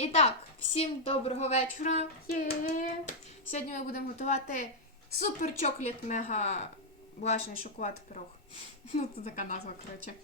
І так, всім доброго вечора. Сьогодні ми будемо готувати супер чоклет мега влажний шоколад пирог. Ну, це така назва, коротше.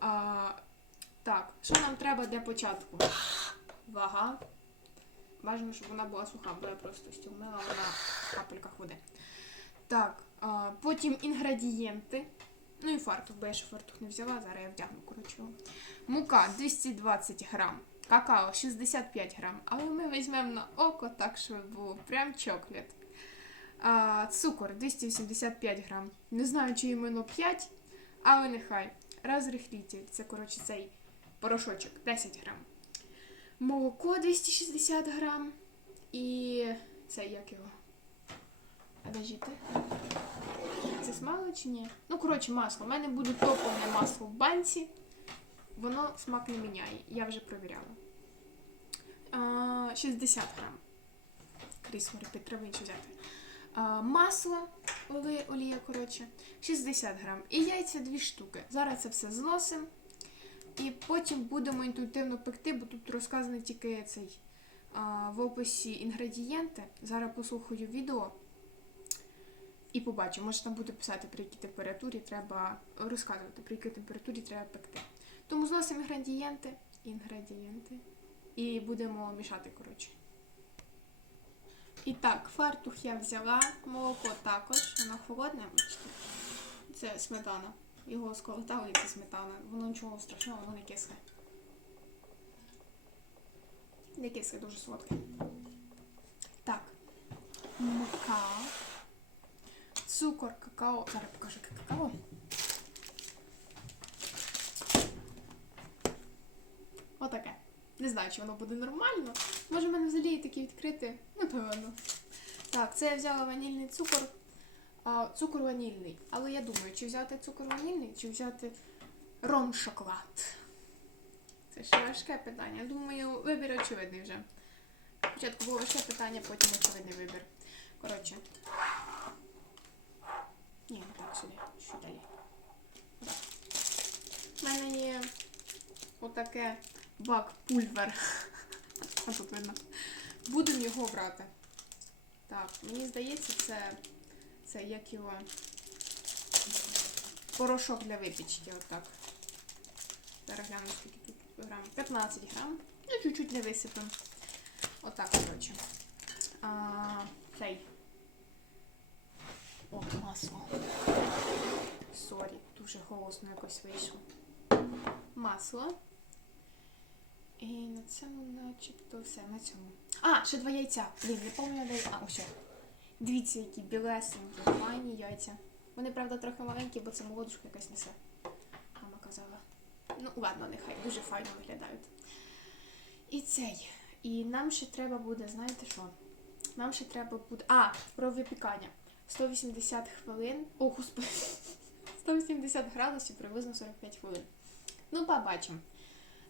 А, так, що нам треба для початку? Вага. Бажано, щоб вона була суха, бо я просто стілмила вона в капельках води. Так, а, потім інгредієнти. Ну і фартух, бо я ще фартух не взяла, зараз я вдягну, коротше. Мука 220 грам. Какао 65 грам. Але ми візьмемо на око так, щоб було прям чоклет. А, цукор 285 грам. Не знаю, чи іменно 5, але нехай. Розрихлітель. Це, коротше, цей порошочок 10 грам. Молоко 260 грам. І це як його? Подождите. Це смало чи ні? Ну, коротше, масло. У мене буде топове масло в банці. Воно смак не міняє. Я вже провіряла. 60 грам. Кріс репит, треба інше взяти. Масло, оли, олія, коротше, 60 грам. І яйця 2 штуки. Зараз це все зносимо. І потім будемо інтуїтивно пекти, бо тут розказано тільки цей а, в описі інгредієнти. Зараз послухаю відео і побачу. Може там буде писати, при якій температурі треба розказувати, при якій температурі треба пекти. Тому зносимо інгредієнти, інгредієнти і будемо мішати, коротше. І так, фартух я взяла, молоко також, воно холодне, бачите. Це сметана. Його сколотали, як це сметана. Воно нічого страшного, воно не кисле. Не кисле, дуже солодке. Так. Мука. Цукор, какао. Зараз покажу какао. Отаке. Не знаю, чи воно буде нормально. Може, в мене взагалі є такі відкрити. Напевно. Так, це я взяла ванільний цукор. А, цукор ванільний. Але я думаю, чи взяти цукор ванільний, чи взяти ром шоколад. Це ще важке питання. Думаю, вибір очевидний вже. Спочатку було важке питання, потім очевидний вибір. Коротше. Ні, так собі. Що далі? У мене є отаке бак пульвер. А тут видно. Будемо його брати. Так, мені здається, це, це як його порошок для випічки. Отак. Зараз гляну, скільки тут грам. 15 грам. Ну, чуть-чуть не висипемо. Отак, коротше. А, цей. О, масло. Сорі, дуже голосно якось вийшло. Масло. І на цьому начебто все, на цьому. А, ще два яйця. Блін, не пам'ятаю. А, ось. Дивіться, які білесенькі, файні яйця. Вони, правда, трохи маленькі, бо це молодушка якась несе. Мама казала. Ну, ладно, нехай дуже файно виглядають. І цей. І нам ще треба буде, знаєте що? Нам ще треба буде. А, про випікання. 180 хвилин. О, господи. 180 градусів приблизно 45 хвилин. Ну, побачимо.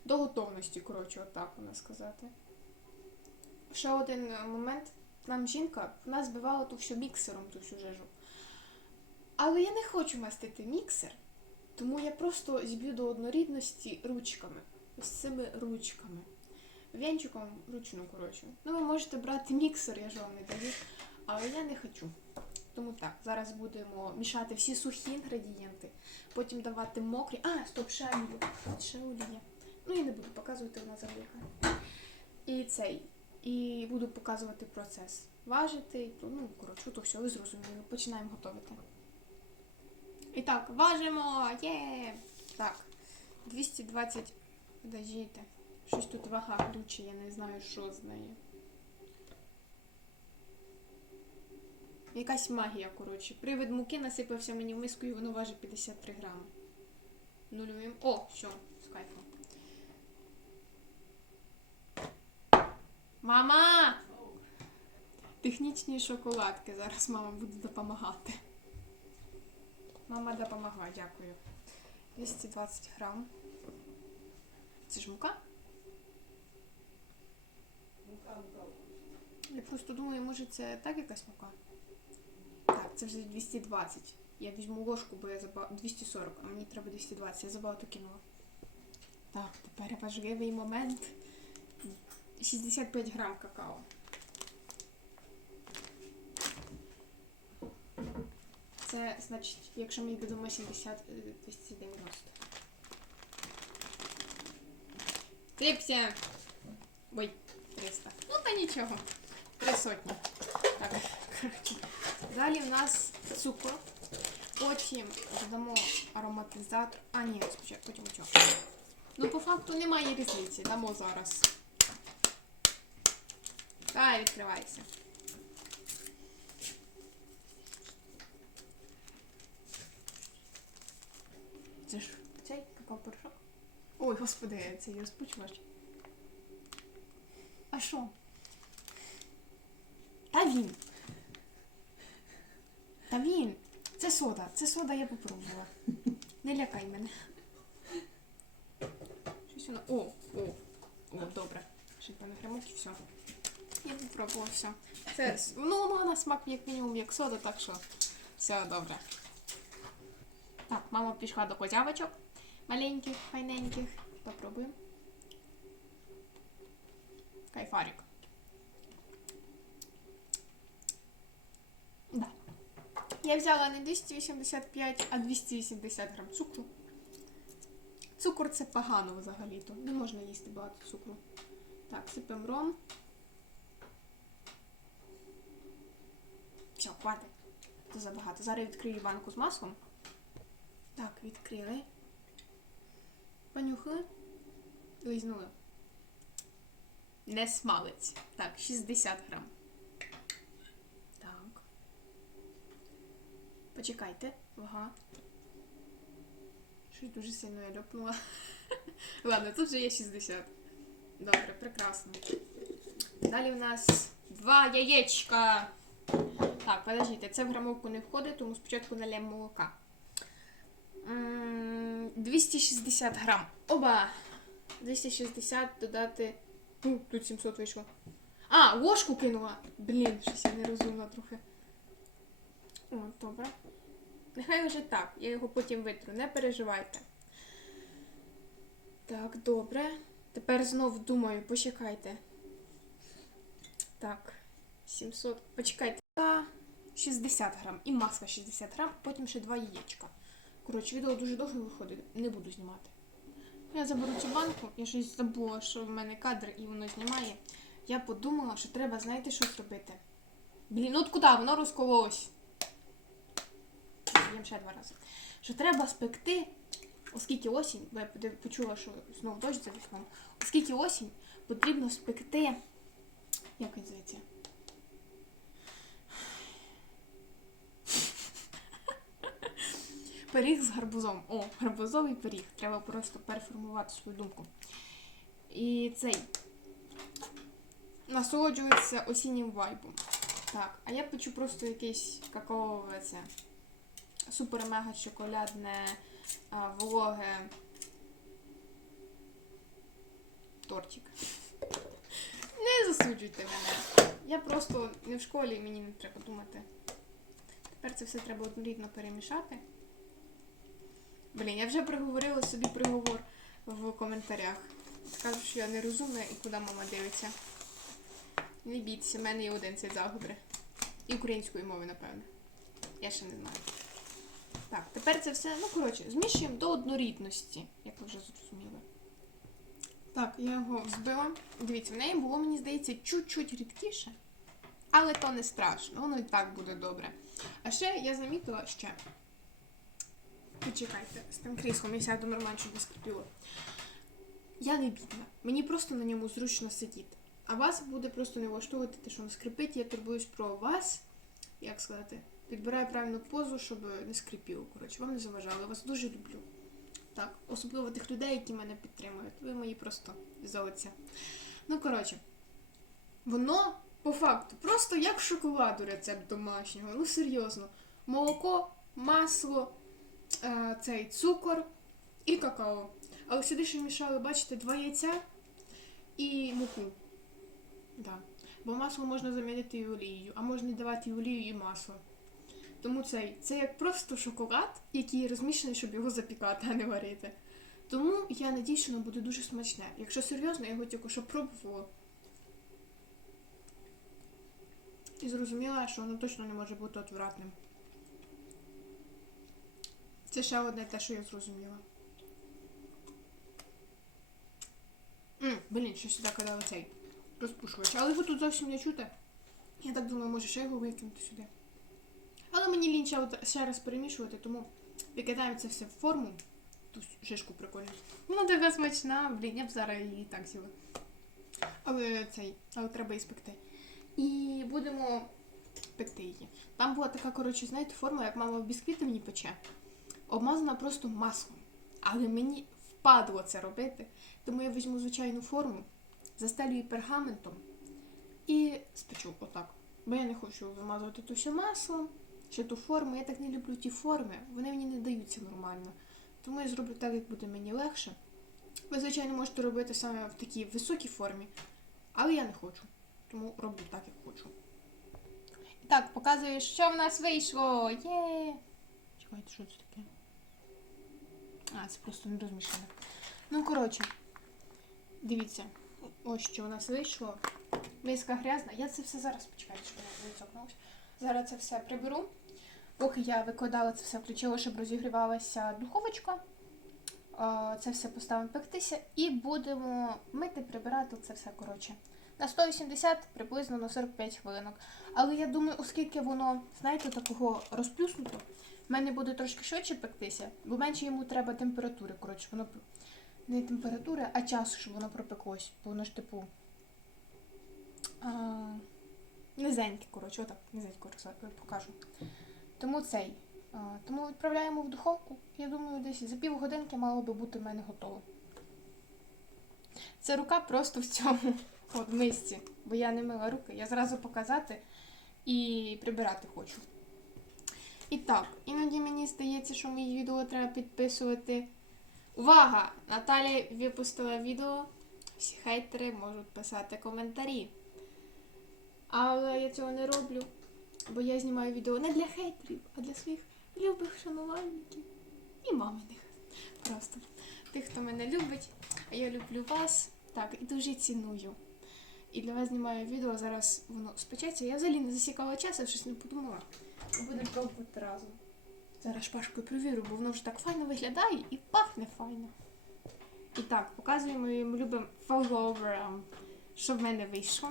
До готовності, коротше, отак вона сказати. Ще один е, момент. Нам жінка вона збивала ту всю міксером, ту всю жижу. Але я не хочу мастити міксер, тому я просто зіб'ю до однорідності ручками. Ось цими ручками. Венчиком ручну, коротше. Ну, ви можете брати міксер, я ж вам не даю, але я не хочу. Тому так, зараз будемо мішати всі сухі інгредієнти, потім давати мокрі. А, стоп, ще олія. Ще олія. Ну, я не буду показувати, вона завлікає. І цей. І буду показувати процес. Важити, ну, коротше, то все, ви зрозуміли. Починаємо готувати. І так, важимо! Є! Так, 220. Подождите. Щось тут вага ключі, я не знаю, що з нею. Якась магія, коротше. Привид муки насипався мені в миску і воно важить 53 грами. Нулюємо. О, все, з кайфом. Мама! Технічні шоколадки. Зараз мама буде допомагати. Мама допомогла, дякую. 220 грам. Це ж мука? Я просто думаю, може це так якась мука? Так, це вже 220. Я візьму ложку, бо я забагато... 240, а мені треба 220, я забагато кинула. Так, тепер важливий момент. 65 грам какао. Це значить, якщо ми додамо 70, е, 290. Трипся! Ой, 300. Ну та нічого. Три сотні. Так, коротше. Далі в нас цукор. Потім додамо ароматизатор. А, ні, спочатку потім цього. Ну, по факту немає різниці. Дамо зараз. Та, відкривайся. Це ж цей какао-порошок? Ой, господи, це є розпучувач. А що? Та він. Та він. Це сода. Це сода я попробувала. Не лякай мене. Щось воно. О, о, о, добре. Ще пане все. Я попробувала все. Це ну, воно на смак як мінімум як сода, так що все добре. Так, мама пішла до козявочок маленьких, файненьких. Попробуємо. Кайфарик. Да. Я взяла не 285, а 280 грам цукру. Цукор це погано взагалі-то. Не можна їсти багато цукру. Так, сипемо ром. Все, хватить. Це забагато. Зараз відкрию банку з маслом. Так, відкрили. Понюхали. Лизнули. Не смалець. Так, 60 грам. Так. Почекайте. Ага. Щось дуже сильно я ляпнула. Ладно, тут же є 60. Добре, прекрасно. Далі в нас два яєчка. Так, подождите, це в грамовку не входить, тому спочатку налємо молока. 260 грам. Оба! 260 додати. Ну, тут 700 вийшло. А, ложку кинула! Блін, щось я нерозумна трохи. О, добре. Нехай вже так, я його потім витру, не переживайте. Так, добре. Тепер знов думаю, почекайте. Так, 700. Почекайте. 60 грам і маска 60 грам, потім ще два яєчка. Коротше, відео дуже довго виходить, не буду знімати. Я заберу цю банку, я щось забула, що в мене кадр і воно знімає. Я подумала, що треба, знаєте, що зробити. Блін, от куди? Воно розкололось. Їм ще два рази. Що треба спекти, оскільки осінь, бо я почула, що знову дощ за вікном, оскільки осінь, потрібно спекти. Як він зветься? Пиріг з гарбузом. О, гарбузовий пиріг. Треба просто переформувати свою думку. І цей насолоджуватися осіннім вайбом. Так, а я печу просто якийсь какаове це супер-мега шоколадне, а, вологе тортик. Не засуджуйте мене. Я просто не в школі, мені не треба думати. Тепер це все треба однорідно перемішати. Блін, я вже приговорила собі приговор в коментарях. Скажу, що я нерозумна і куди мама дивиться. Не бійтеся, в мене є один цей заговори. І української мови, напевне. Я ще не знаю. Так, тепер це все, ну коротше, змішуємо до однорідності, як ви вже зрозуміли. Так, я його взбила. Дивіться, в неї було, мені здається, чуть-чуть рідкіше. Але то не страшно, воно і так буде добре. А ще я замітила ще. Почекайте, з тим кріслом я сяду нормально, щоб не скрипіло. Я не бідна. Мені просто на ньому зручно сидіти. А вас буде просто не влаштовувати те, що воно скрипить. Я турбуюсь про вас, як сказати, підбираю правильну позу, щоб не скрипіло. Коротше, вам не заважало. Я вас дуже люблю. Так, особливо тих людей, які мене підтримують. Ви мої просто золоця. Ну, коротше, воно по факту просто як шоколаду рецепт домашнього. Ну, серйозно. Молоко, масло, Е, цей цукор і какао. Але сюди ще мішали, бачите, два яйця і муку. Да. Бо масло можна замінити і олією, а можна давати і олію і масло. Тому цей це як просто шоколад, який розмішаний, щоб його запікати, а не варити. Тому я надію, що воно буде дуже смачне. Якщо серйозно, я його тільки що пробувала. І зрозуміла, що воно точно не може бути отвратним. Це ще одне те, що я зрозуміла. М, блін, що сюди кидали цей розпушувач. Але його тут зовсім не чути. Я так думаю, може ще його викинути сюди. Але мені лінь ще, раз перемішувати, тому викидаємо це все в форму. Ту шишку прикольну. Вона така смачна, блін, я б зараз її так з'їла. Але цей, але треба і спекти. І будемо пекти її. Там була така, коротше, знаєте, форма, як мама в бісквіти мені пече. Обмазана просто маслом. Але мені впадло це робити. Тому я візьму звичайну форму, застелю її пергаментом і спечу отак. Бо я не хочу вимазувати то все маслом, ще ту форму. Я так не люблю ті форми, вони мені не даються нормально. Тому я зроблю так, як буде мені легше. Ви, звичайно, можете робити саме в такій високій формі, але я не хочу. Тому роблю так, як хочу. І так, показую, що в нас вийшло. Є! Чекайте, що це таке? А, це просто не розмішане. Ну, коротше, дивіться, ось що у нас вийшло. Миска грязна. Я це все зараз почекаю, щоб я відсокнулася. Зараз це все приберу. Поки я викладала це все, включила, щоб розігрівалася духовочка. Це все поставимо пектися і будемо мити, прибирати це все коротше. На 180 приблизно на 45 хвилинок. Але я думаю, оскільки воно, знаєте, такого розплюснуто, в мене буде трошки швидше пектися, бо менше йому треба температури. Коротше, воно не температури, а часу, щоб воно пропеклось. Бо воно ж типу. А, низеньке, коротше, отак, низенько покажу. Тому цей. А, тому відправляємо в духовку. Я думаю, десь за півгодинки мало би бути в мене готово. Це рука просто в цьому от, мисці, бо я не мила руки. Я зразу показати і прибирати хочу. І так, іноді мені здається, що мої відео треба підписувати. Увага! Наталя випустила відео. Всі хейтери можуть писати коментарі. Але я цього не роблю, бо я знімаю відео не для хейтерів, а для своїх любих шанувальників і маминих. Просто тих, хто мене любить, а я люблю вас. Так, і дуже ціную. І для вас знімаю відео, зараз воно спечеться. Я взагалі не засікала час, я щось не подумала. Будемо пробувати разом. Зараз шпажкою провірю, бо воно вже так файно виглядає і пахне файно. І так, показуємо моїм любим фоловерам, що в мене вийшло.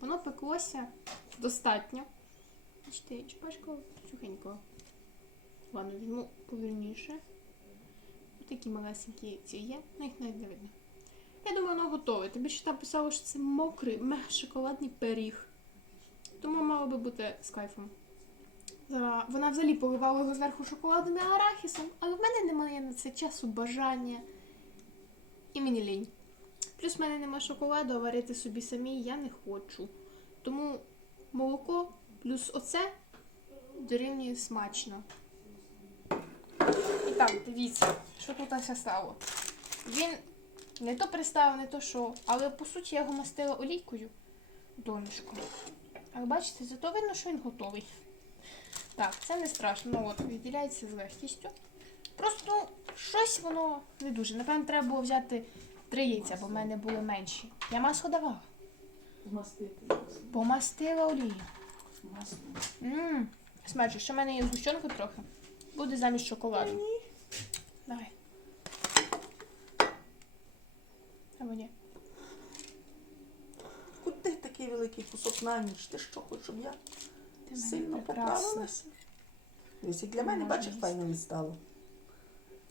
Воно пеклося достатньо. Бачите, шпажка сухенько. Ладно, візьму повільніше. Ось такі малесенькі ці є, ну їх навіть не видно. Я думаю, воно готове. Тобі ще там писало, що це мокрий шоколадний пиріг. Тому мало би бути з кайфом. Вона взагалі поливала його зверху шоколадом і арахісом, але в мене немає на це часу бажання. І мені лінь. Плюс в мене нема шоколаду, а варити собі самі я не хочу. Тому молоко плюс оце дорівнює смачно. І так, дивіться, що тут ось стало. Він не то приставив, не то що, але по суті я його мастила олійкою донышко. Але бачите, зато видно, що він готовий. Так, це не страшно, ну от відділяється з легкістю. Просто ну, щось воно не дуже. Напевно, треба було взяти три яйця, бо в мене були менші. Я масло давала. Змастити. Помастила олію. Ммм, смачно. Ще в мене є згущенка трохи. Буде замість шоколаду. Давай. Або ні. Куди такий великий кусок на ніч? Ти що, хочеш, щоб я сильно поправилася? Дивись, і для мене, бачиш, файно відстало.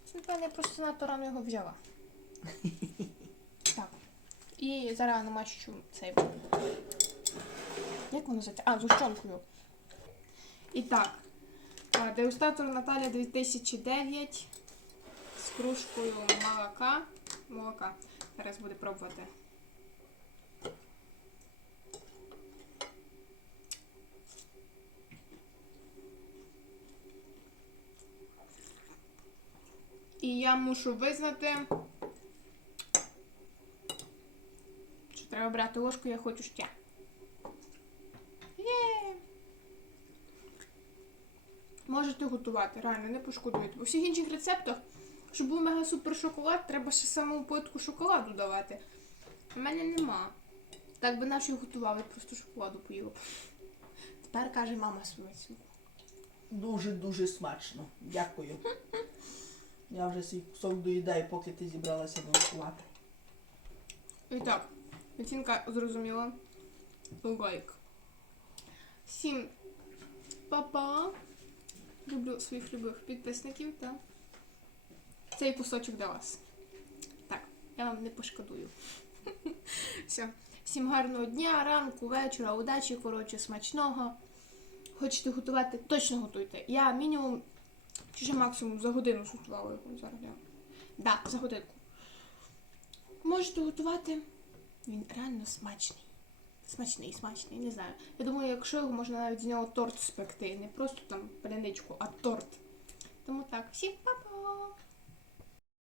Це напевно, я просто надто рано його взяла. Так. І зараз намащу цей. Як воно зветься? А, зущенкою. І так. Дегустатор Наталя 2009 з кружкою молока. Молока. Зараз буде пробувати. І я мушу визнати, що треба брати ложку, я хочу ще. Є! Можете готувати, реально, не пошкодуєте. У всіх інших рецептах, щоб був мега супер шоколад, треба ще саму плитку шоколаду давати. У мене нема. Так би наші готували, просто шоколаду поїла. Тепер каже мама свою оцінку. Дуже-дуже смачно. Дякую. Я вже свій кусок доїдаю, поки ти зібралася голосувати. І так, оцінка зрозуміла. Лайк. Всім па-па. Люблю своїх любих підписників та цей кусочок для вас. Так, я вам не пошкодую. Все. Всім гарного дня, ранку, вечора, удачі, коротше, смачного. Хочете готувати, точно готуйте. Я мінімум, чи ще максимум за годину готувала його зараз. Так, Да, за годинку. Можете готувати. Він реально смачний. Смачний, смачний, не знаю. Я думаю, якщо його можна навіть з нього торт спекти. Не просто там паляничку, а торт. Тому так, всім па-па!